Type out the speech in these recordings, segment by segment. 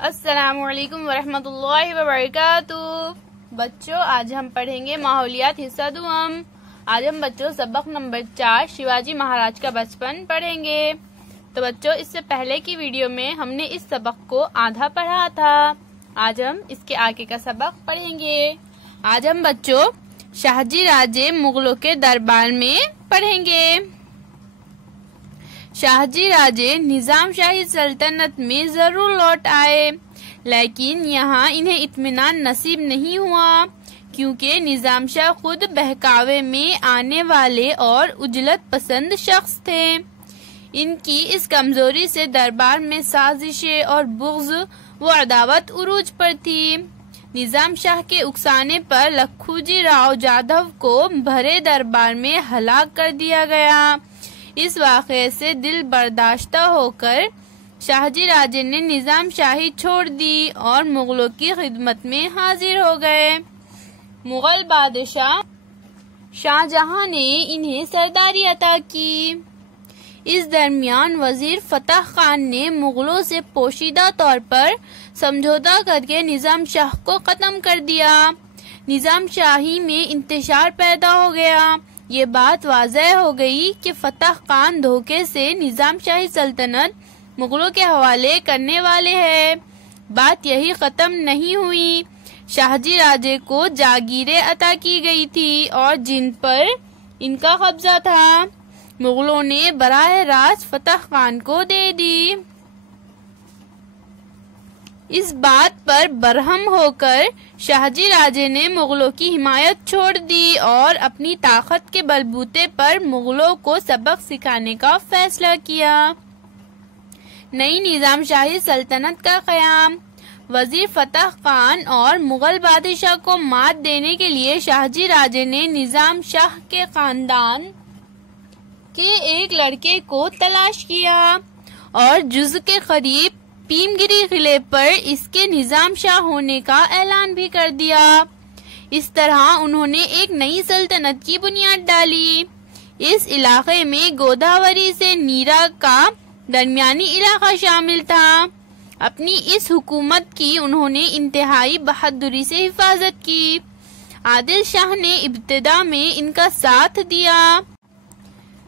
السلام علیکم ورحمۃ اللہ وبرکاتہ۔ بچوں، آج ہم پڑھیں گے ماحولیات حصہ دوم۔ آج ہم بچوں سبق نمبر 4 شیواجی مہاراج کا بچپن پڑھیں گے۔ تو بچوں، اس سے پہلے کی ویڈیو میں ہم نے اس سبق کو آدھا پڑھا تھا۔ آج ہم اس کے آگے کا سبق پڑھیں گے۔ آج ہم بچوں شاہجی راجے مغلوں کے دربار میں پڑھیں گے۔ شاہجی راجے نظام شاہی سلطنت میں ضرور لوٹ آئے، لیکن یہاں انہیں اطمینان نصیب نہیں ہوا، کیونکہ نظام شاہ خود بہکاوے میں آنے والے اور عجلت پسند شخص تھے۔ ان کی اس کمزوری سے دربار میں سازشیں اور بغض و عداوت عروج پر تھی۔ نظام شاہ کے اکسانے پر لکھوجی راؤ جادھو کو بھرے دربار میں ہلاک کر دیا گیا۔ اس واقعے سے دل برداشتہ ہو کر شاہجی راجے نے نظام شاہی چھوڑ دی اور مغلوں کی خدمت میں حاضر ہو گئے۔ مغل بادشاہ شاہ جہاں نے انہیں سرداری عطا کی۔ اس درمیان وزیر فتح خان نے مغلوں سے پوشیدہ طور پر سمجھوتا کر کے نظام شاہ کو ختم کر دیا۔ نظام شاہی میں انتشار پیدا ہو گیا۔ یہ بات واضح ہو گئی کہ فتح خان دھوکے سے نظام شاہی سلطنت مغلوں کے حوالے کرنے والے ہیں۔ بات یہی ختم نہیں ہوئی۔ شاہجی راجے کو جاگیریں عطا کی گئی تھی اور جن پر ان کا قبضہ تھا مغلوں نے براہ راست فتح خان کو دے دی۔ اس بات پر برہم ہو کر شاہجی راجے نے مغلوں کی حمایت چھوڑ دی اور اپنی طاقت کے بلبوتے پر مغلوں کو سبق سکھانے کا فیصلہ کیا۔ نئی نظام شاہی سلطنت کا قیام۔ وزیر فتح خان اور مغل بادشاہ کو مات دینے کے لیے شاہجی راجے نے نظام شاہ کے خاندان کے ایک لڑکے کو تلاش کیا اور جز کے قریب بھیم گری قلعے پر اس کے نظام شاہ ہونے کا اعلان بھی کر دیا۔ اس طرح انہوں نے ایک نئی سلطنت کی بنیاد ڈالی۔ اس علاقے میں گوداوری سے نیرا کا درمیانی علاقہ شامل تھا۔ اپنی اس حکومت کی انہوں نے انتہائی بہادری سے حفاظت کی۔ عادل شاہ نے ابتدا میں ان کا ساتھ دیا،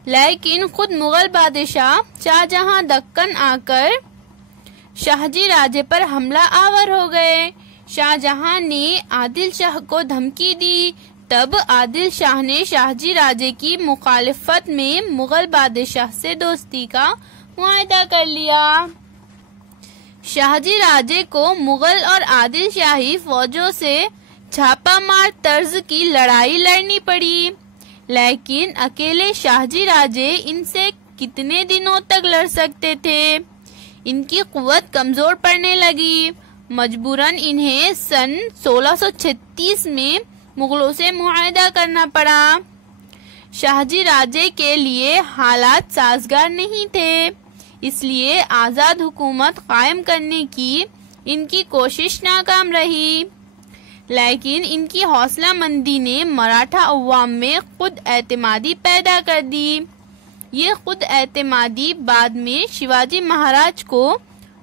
لیکن خود مغل بادشاہ شاہ جہاں دکن آ کر شاہجی راجے پر حملہ آور ہو گئے۔ شاہ جہاں نے عادل شاہ کو دھمکی دی۔ تب عادل شاہ نے شاہجی راجے کی مخالفت میں مغل بادشاہ سے دوستی کا معاہدہ کر لیا۔ شاہجی راجے کو مغل اور عادل شاہی فوجوں سے چھاپا مار طرز کی لڑائی لڑنی پڑی، لیکن اکیلے شاہجی راجے ان سے کتنے دنوں تک لڑ سکتے تھے؟ ان کی قوت کمزور پڑنے لگی۔ مجبوراً انہیں سن 1636 میں مغلوں سے معاہدہ کرنا پڑا۔ شاہجی راجے کے لیے حالات سازگار نہیں تھے، اس لیے آزاد حکومت قائم کرنے کی ان کی کوشش ناکام رہی، لیکن ان کی حوصلہ مندی نے مراٹھا عوام میں خود اعتمادی پیدا کر دی۔ یہ خود اعتمادی بعد میں شیواجی مہاراج کو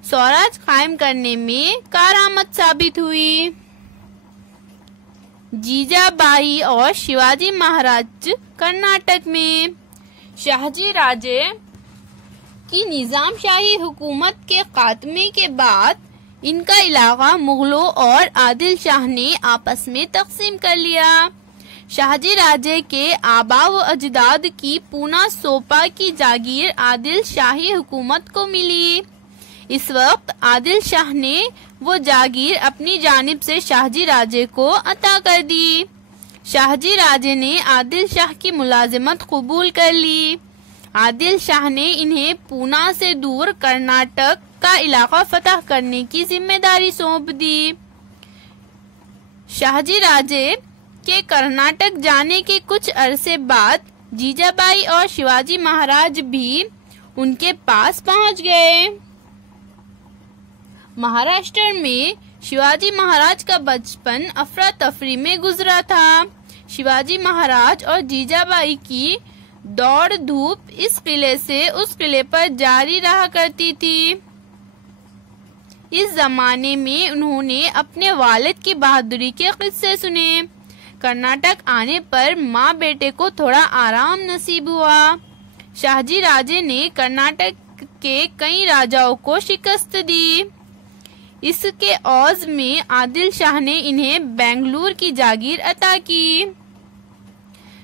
سوراج قائم کرنے میں کارآمد ثابت ہوئی۔ جیجا بائی اور شیواجی مہاراج کرناٹک میں۔ شاہجی راجے کی نظام شاہی حکومت کے خاتمے کے بعد ان کا علاقہ مغلوں اور عادل شاہ نے آپس میں تقسیم کر لیا۔ شاہجی راجے کے آباء و اجداد کی پونا سوپا کی جاگیر عادل شاہی حکومت کو ملی۔ اس وقت عادل شاہ نے وہ جاگیر اپنی جانب سے شاہجی راجے کو عطا کر دی۔ شاہجی راجے نے عادل شاہ کی ملازمت قبول کر لی۔ عادل شاہ نے انہیں پونا سے دور کرناٹک کا علاقہ فتح کرنے کی ذمہ داری سونپ دی۔ شاہجی راجے کے کرناٹک جانے کے کچھ عرصے بعد جیجا بائی اور شیواجی مہاراج بھی ان کے پاس پہنچ گئے۔ مہاراشٹر میں شیواجی مہاراج کا بچپن افراتفری میں گزرا تھا۔ شیواجی مہاراج اور جیجا بائی کی دوڑ دھوپ اس قلعے سے اس قلعے پر جاری رہا کرتی تھی۔ اس زمانے میں انہوں نے اپنے والد کی بہادری کے قصے سنے۔ کرناٹک آنے پر ماں بیٹے کو تھوڑا آرام نصیب ہوا۔ شاہجی راجے نے کرناٹک کے کئی راجاؤں کو شکست دی۔ اس کے عوض میں عادل شاہ نے انہیں بنگلور کی جاگیر عطا کی۔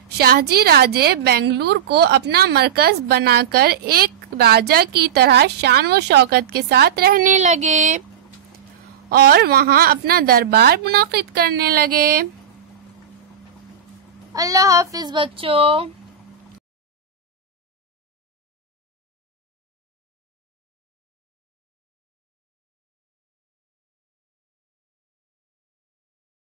شاہجی راجے بنگلور کو اپنا مرکز بنا کر ایک راجا کی طرح شان و شوکت کے ساتھ رہنے لگے اور وہاں اپنا دربار منعقد کرنے لگے۔ اللہ حافظ بچوں۔